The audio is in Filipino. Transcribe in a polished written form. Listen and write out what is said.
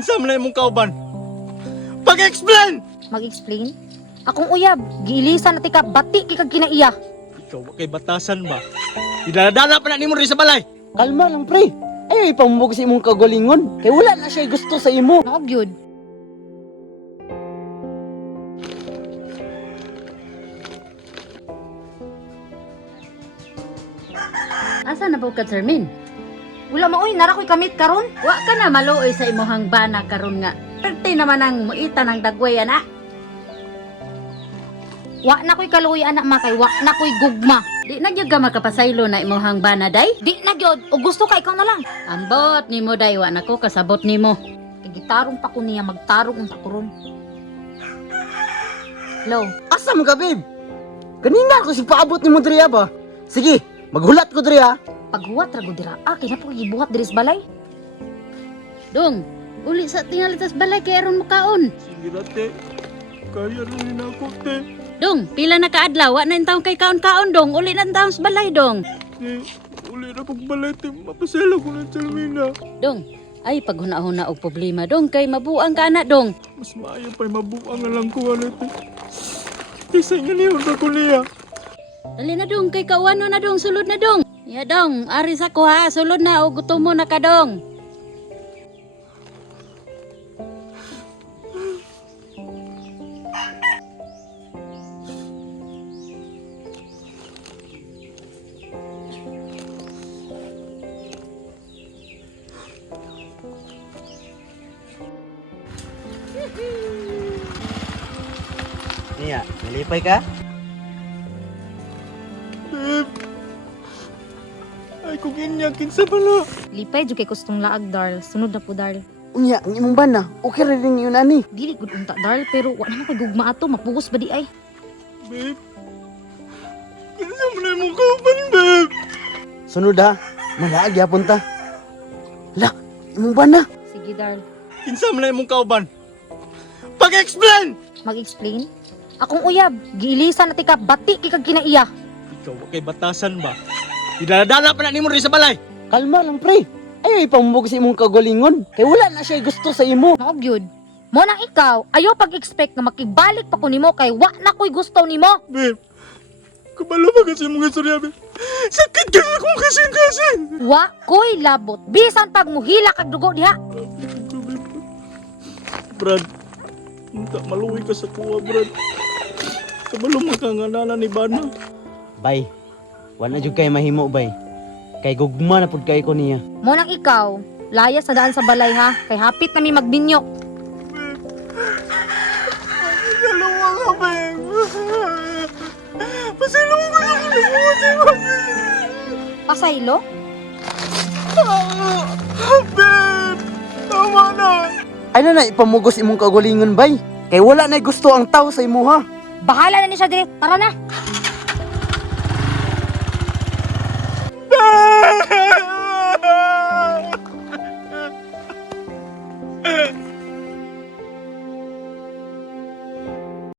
Saan na imong kauban? Pag-explain! Mag-explain? Akong uyab, giilisan na tika, bati kay kag kinaiya. Ikaw kay batasan ba? Idadala pa na nimo rin sa balay. Kalma lang, pre. Ayaw ipamubog sa imong kagalingon. Kaya wala na siya gusto sa imo. Naob yun. Asa na po ka, Sermin? Wala maoy, narakoy kamit karon. Wa ka na maluoy sa imuhang bana karon nga. Perti naman ang muita ng dagway, ana. Wa na koy kaluoy anak makay, wa na koy gugma. Di na gyud ka makapasaylo na imuhang bana, day? Di na gyud, o gusto ka ikaw na lang. Ambot nimo, day. Wa na ko kasabot nimo. Kay gitarong pa ko niya, magtarong unta ko ron. Hello. Asa mo ka, babe? Kanina ako si paabot ni mo diri ba? Sige, maghulat ko diri ha. Paghuwat ra gud dira, kay na po gibuhat diri sa balay. Dong, uli sa tingali tas balay kay aron mukaon. Sige na, te. Kaya rin ako, te. Dong, pila na kaadlaw, wa na intawon kay kaon-kaon, dong. Uli na intawon sa balay, dong. Te, uli na kong balay, te. Mapasala ko ng Salmina. Dong, ay paghuna-huna og problema, dong. Kay mabuang ka na, dong. Mas maayo pa'y mabuang na lang ko, ano, te. Isay nga niyon ako niya. Dali na, dong. Kay kauano na, dong. Sulod na, dong. Ya, dong. Ari sa ko, ha. Sulod na. O gutom mo na ka, dong. Niya, nalipay ka? Babe. Ay, kung inyakin sa bala. Lipay jud kay kustong laag Darl, sunod na po Darl. Unya, ang imong bana, okay rin yun ani. Dili gud unta Darl, pero wa na koy gugma ato, mapugos ba di ay. Babe. Kinsa mo na imong kauban, babe. Sunod ha, malaag yapon ta. La, imong bana. Sige Darl, Kinsa mo na imong kauban? Pag-explain! mag-explain? Akong uyab, giilisan na tika, bati kay kag kinaiya. Ikaw kay batasan ba? Idadala pa na nimo rin sa balay. Kalma lang, pre. Ayaw ipamubog sa imong kagalingon. Kaya wala na siya gusto sa imo. Naob yun. Mo nang ikaw, ayaw pag-expect nga makibalik pa ko nimo kay wa na koy gusto nimo. Babe. Kabalo ba kasi mong istorya, babe? Sakit ka akong kasing-kasing. Wa koy labot. Bisan pag muhila kag dugo diha. Brad, hindi maluwi ka sa kuwa, Brad. Kabalo man ka nga nana ni Bana. Bay, wala jud kay mahimo, bay. Kay gugma na pud kay ko niya. Mo nang ikaw, layas sa daan sa balay ha, kay hapit na mi magbinyo. Dalawa ka, babe. Pasalungan ko na kung nabuhat si Mami. Pasaylo? Babe, tama na. Ay na ipamugos imong kagalingon, bay. Kay wala na gusto ang tao sa imo ha. Bahala na ni siya dire. Tara na.